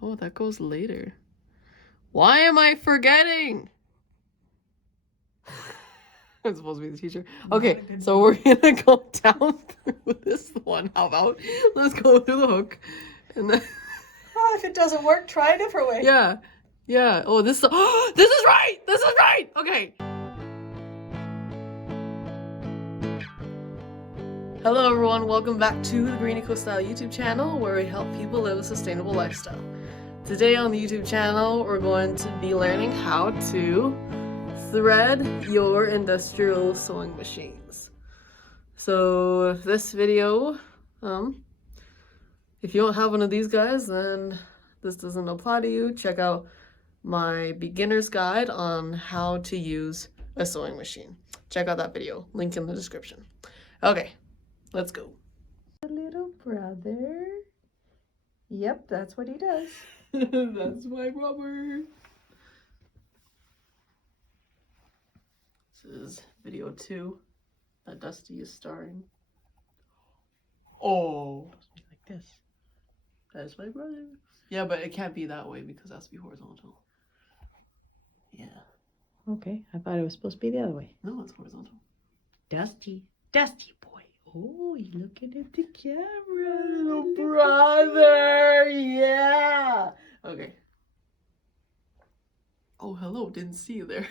Oh, that goes later. Why am I forgetting? I'm supposed to be the teacher. Okay, so we're gonna go down through this one. How about let's go through the hook, and then. Oh, if it doesn't work, try a different way. Yeah, yeah. Oh, this is right. This is right. Okay. Hello, everyone. Welcome back to the Green Eco Style YouTube channel, where we help people live a sustainable lifestyle. Today on the YouTube channel, we're going to be learning how to thread your industrial sewing machines. So this video, if you don't have one of these guys, then this doesn't apply to you. Check out my beginner's guide on how to use a sewing machine. Check out that video, link in the description. Okay, let's go. Little brother. Yep, that's what he does. That's my brother. This is video 2 that Dusty is starring. Oh, Like this. that is my brother. Yeah, but it can't be that way because it has to be horizontal. Yeah. Okay, I thought it was supposed to be the other way. No, it's horizontal. Dusty boy. Oh, you're looking at the camera. Little brother, yeah. Okay. Oh, hello, didn't see you there.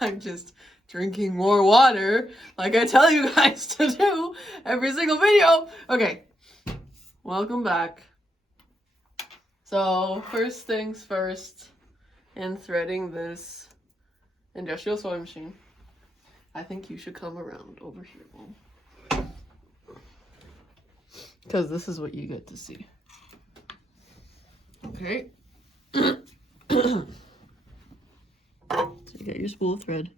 I'm just drinking more water like I tell you guys to do every single video. Okay, welcome back. So first things first, in threading this industrial sewing machine, I think you should come around over here, Mom. Because this is what you get to see. Okay. So you got your spool of thread.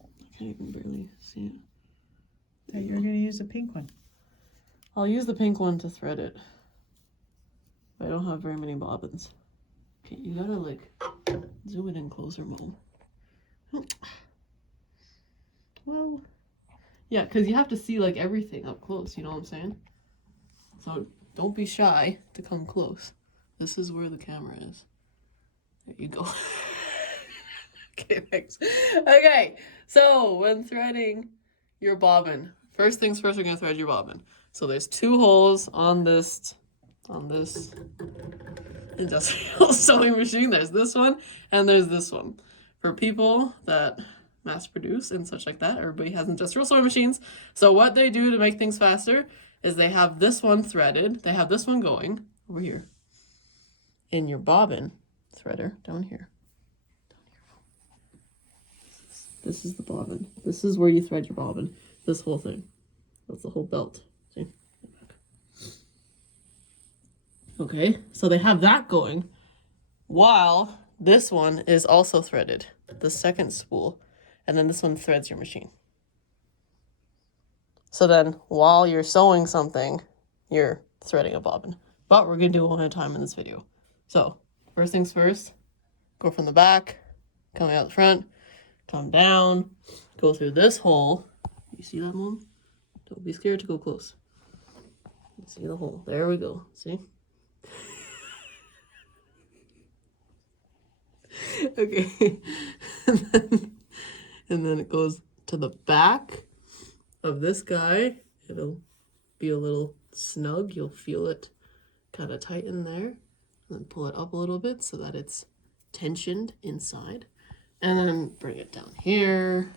I can't even barely see it. So you're going to use a pink one. I'll use the pink one to thread it. I don't have very many bobbins. Okay, you gotta like zoom it in closer, Mom. Well, yeah, because you have to see like everything up close, you know what I'm saying? So don't be shy to come close. This is where the camera is. There you go. Okay, thanks. Okay, so when threading your bobbin, first things first, we're gonna thread your bobbin. So there's 2 holes on this industrial sewing machine. There's this one and there's this one. For people that mass produce and such like that, everybody has industrial sewing machines. So what they do to make things faster is they have this one threaded. They have this one going over here in your bobbin threader down here. This is the bobbin. This is where you thread your bobbin. This whole thing. That's the whole belt. See? Okay, so they have that going while this one is also threaded, the second spool, and then this one threads your machine. So then while you're sewing something, you're threading a bobbin. But we're going to do it one at a time in this video. So first things first, go from the back, coming out the front, come down, go through this hole. You see that, Mom? Don't be scared to go close. You see the hole. There we go. See? Okay. and then it goes to the back of this guy. It'll be a little snug. You'll feel it kind of tighten there. And then pull it up a little bit so that it's tensioned inside. And then bring it down here.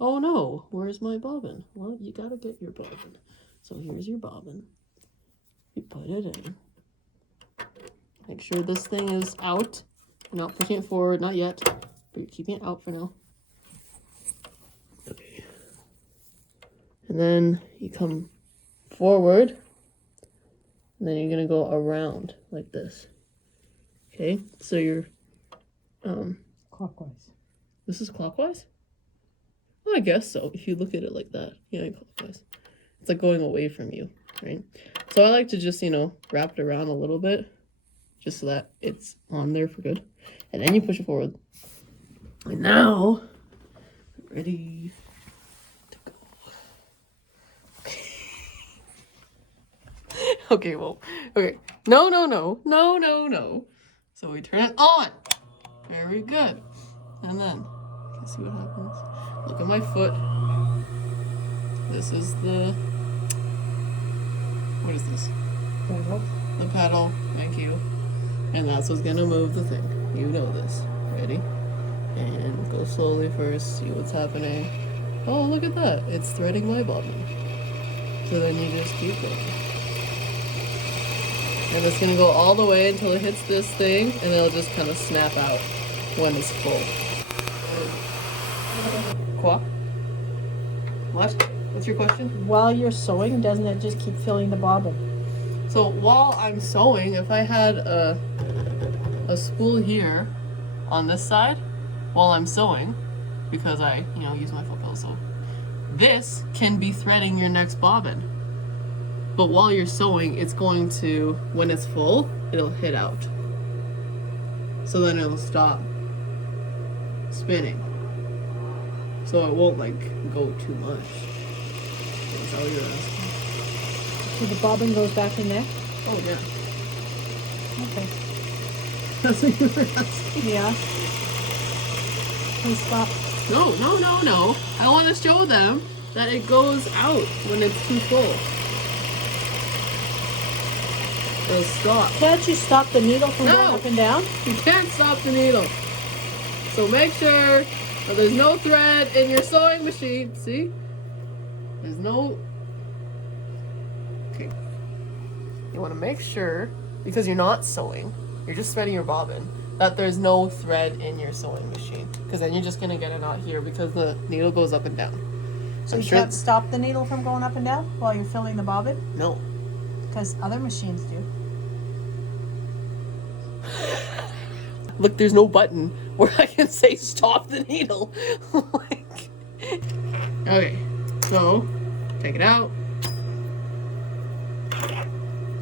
Oh no, where's my bobbin? Well, you gotta get your bobbin. So here's your bobbin. You put it in. Make sure this thing is out. You're not pushing it forward, not yet, but you're keeping it out for now. Okay. And then you come forward, and then you're gonna go around like this. Okay, so you're Clockwise. this is clockwise? Well, I guess so, if you look at it like that. Yeah, clockwise. It's like going away from you, right? So I like to just, wrap it around a little bit, just so that it's on there for good. And then you push it forward. And now, ready to go. Okay. Okay, well, okay. No. So we turn it on. Very good. And then, let's see what happens. Look at my foot. This is the, what is this? Pedal. The pedal. Thank you. And that's what's gonna move the thing. You know this. Ready? And go slowly first, see what's happening. Oh, look at that. It's threading my bobbin. So then you just keep going. And it's gonna go all the way until it hits this thing, and it'll just kind of snap out when it's full. Quoi? What? What's your question? While you're sewing, doesn't it just keep filling the bobbin? So while I'm sewing, if I had a spool here on this side while I'm sewing, because I, use my foot pedal, so this can be threading your next bobbin. But while you're sewing, it's going to, when it's full, it'll hit out. So then it'll stop spinning. So it won't go too much. That's all you're asking. So the bobbin goes back in there? Oh yeah. Okay. That's what you were asking. Yeah. Please stop. No. I want to show them that it goes out when it's too full. It'll stop. Can't you stop the needle from No. going up and down? You can't stop the needle. So make sure that there's no thread in your sewing machine. See? There's no... Okay. You want to make sure, because you're not sewing, you're just threading your bobbin, that there's no thread in your sewing machine. Because then you're just going to get a knot here because the needle goes up and down. So you can't stop the needle from going up and down while you're filling the bobbin? No. Because other machines do. Look, there's no button where I can say stop the needle. Okay, so take it out.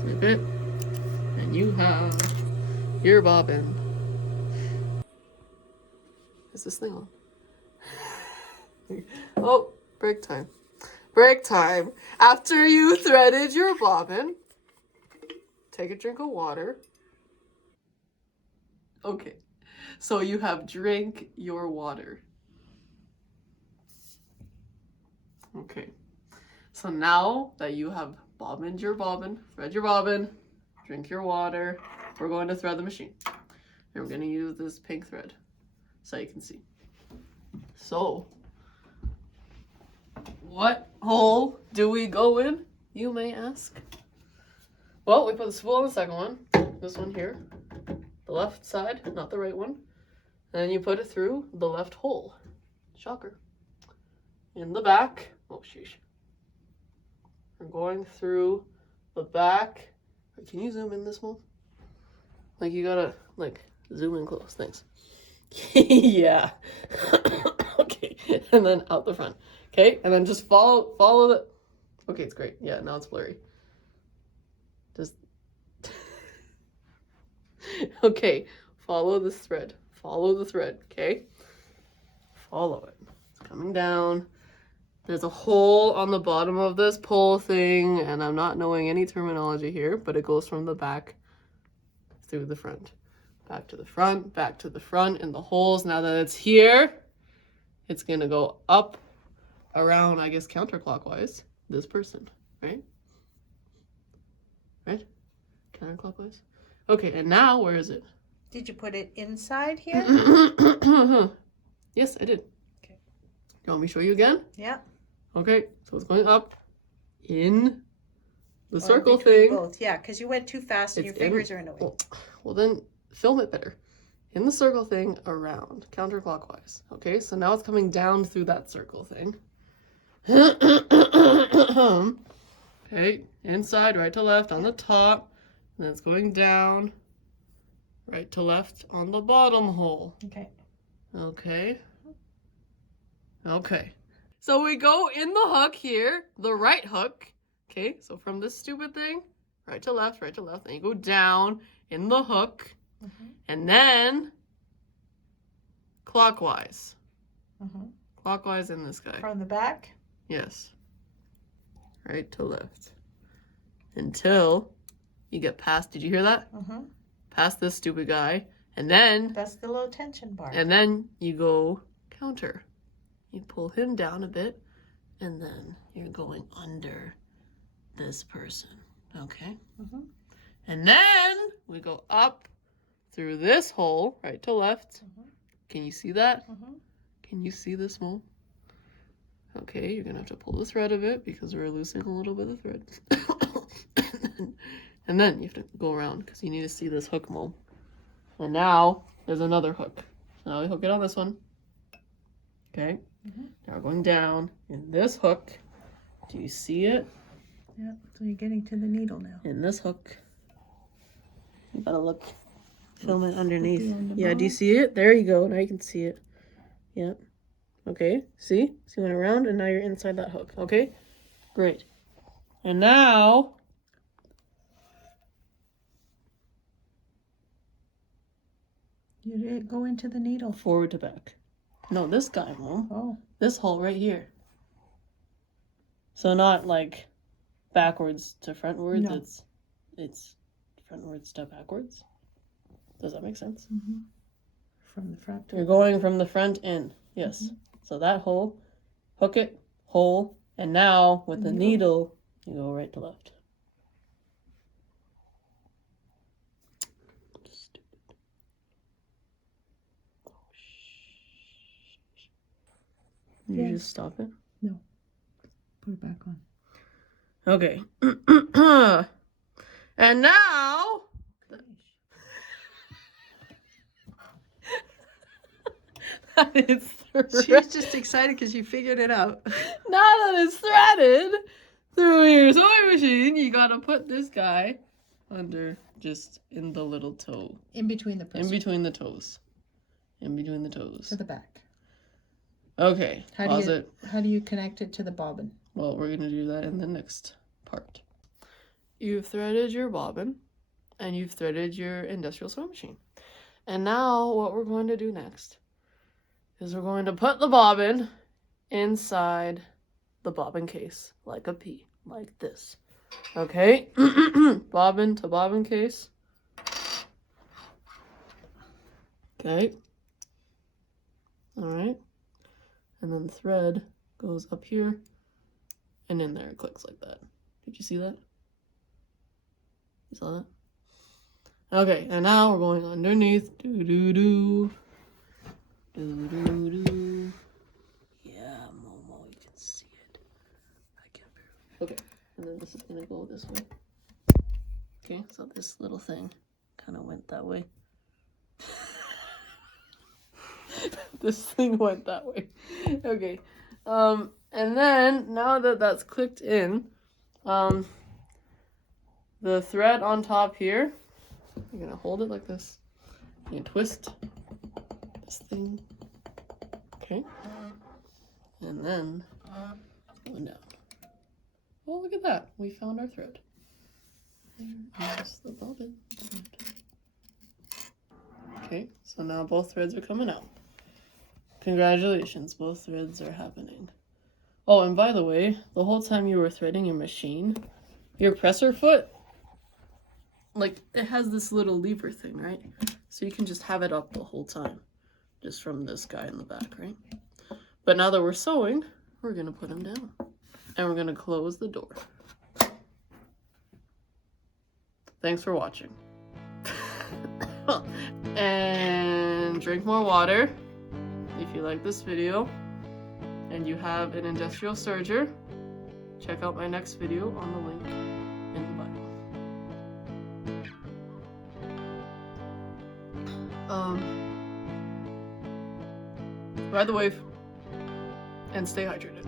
Flip it. And you have your bobbin. Is this thing on? Oh, break time. Break time. After you threaded your bobbin, take a drink of water. Okay, so you have drink your water. Okay, so now that you have bobbined your bobbin, thread your bobbin, drink your water, we're going to thread the machine. And we're going to use this pink thread so you can see. So, what hole do we go in, you may ask? Well, we put the spool on the second one, this one here. The left side, not the right one. And then you put it through the left hole. Shocker. In the back. Oh, sheesh. We're going through the back. Can you zoom in this one? You gotta, zoom in close. Thanks. Yeah. Okay. And then out the front. Okay. And then just follow the... Okay, it's great. Yeah, now it's blurry. Just... Okay, follow this thread. Follow the thread, okay? Follow it. It's coming down. There's a hole on the bottom of this pole thing, and I'm not knowing any terminology here, but it goes from the back through the front. Back to the front, back to the front, and the holes, now that it's here, it's going to go up, around, I guess, counterclockwise, this person, right? Right? Counterclockwise? Okay, and now, where is it? Did you put it inside here? Yes, I did. Okay. You want me to show you again? Yeah. Okay, so it's going up in the Or circle between thing. both. Yeah, because you went too fast and your fingers are in the way. Well, then film it better. In the circle thing, around, counterclockwise. Okay, so now it's coming down through that circle thing. Okay, inside, right to left on the top. And then it's going down, right to left on the bottom hole. Okay. Okay. Okay. So we go in the hook here, the right hook. Okay, so from this stupid thing, right to left, and you go down in the hook. Mm-hmm. And then clockwise. Mm-hmm. Clockwise in this guy. From the back? Yes. Right to left. Until you get past, did you hear that? Mm-hmm. Past this stupid guy. And then, That's the low tension bar. and then you go counter. You pull him down a bit, and then you're going under this person, okay? Mm-hmm. And then we go up through this hole, right to left. Mm-hmm. Can you see that? Mm-hmm. Can you see this mole? Okay, you're gonna have to pull the thread of it because we're losing a little bit of thread. And then you have to go around because you need to see this hook mole. And now there's another hook. So now we hook it on this one. Okay. Mm-hmm. Now we're going down in this hook. Do you see it? Yeah, so you're getting to the needle now. In this hook. You gotta look. Film it underneath. on the Yeah, do you ball. see it? There you go. Now you can see it. Yep. Okay. See? So you went around and now you're inside that hook. Okay? Great. And now You did go into the needle. forward to back. No, this guy, Mom. Oh. This hole right here. So not like backwards to frontwards. No. It's frontwards to backwards. Does that make sense? Mm-hmm. From the front. You're going from the front in. Yes. Mm-hmm. So that hole, hook it, hole, and now with the Needle. needle, you go right to left. Stupid. You Yeah. just stop it? Put it back on. Okay. And now that it's She's just excited because she figured it out. now that it's threaded through your sewing machine, you gotta put this guy under just in the little toe. In between the In press between the toes. In between the toes. to the back. Okay. Pause it. How do you connect it to the bobbin? Well, we're gonna do that in the next part. You've threaded your bobbin and you've threaded your industrial sewing machine. And now what we're going to do next is we're going to put the bobbin inside the bobbin case like a pea, like this. Okay? Bobbin to bobbin case. Okay. All right. And then the thread goes up here and in there it clicks like that. Did you see that? You saw that? Okay, and now we're going underneath. Do-do-do. Do-do-do. Yeah, Momo, you can see it. I can barely. Okay, and then this is gonna go this way. Okay, so this little thing kind of went that way. This thing went that way. Okay. And then now that that's clicked in, the thread on top here, you're gonna hold it like this. You twist this thing. Okay. And then going down. Oh, look at that. We found our thread. There's the bobbin. Okay, so now both threads are coming out. Congratulations, both threads are happening. Oh, and by the way, the whole time you were threading your machine, your presser foot, like, it has this little lever thing, right? So you can just have it up the whole time, just from this guy in the back, right? But now that we're sewing, we're gonna put him down. And we're gonna close the door. Thanks for watching. And drink more water if you like this video and you have an industrial serger. Check out my next video on the link in the bio. Ride the wave and stay hydrated.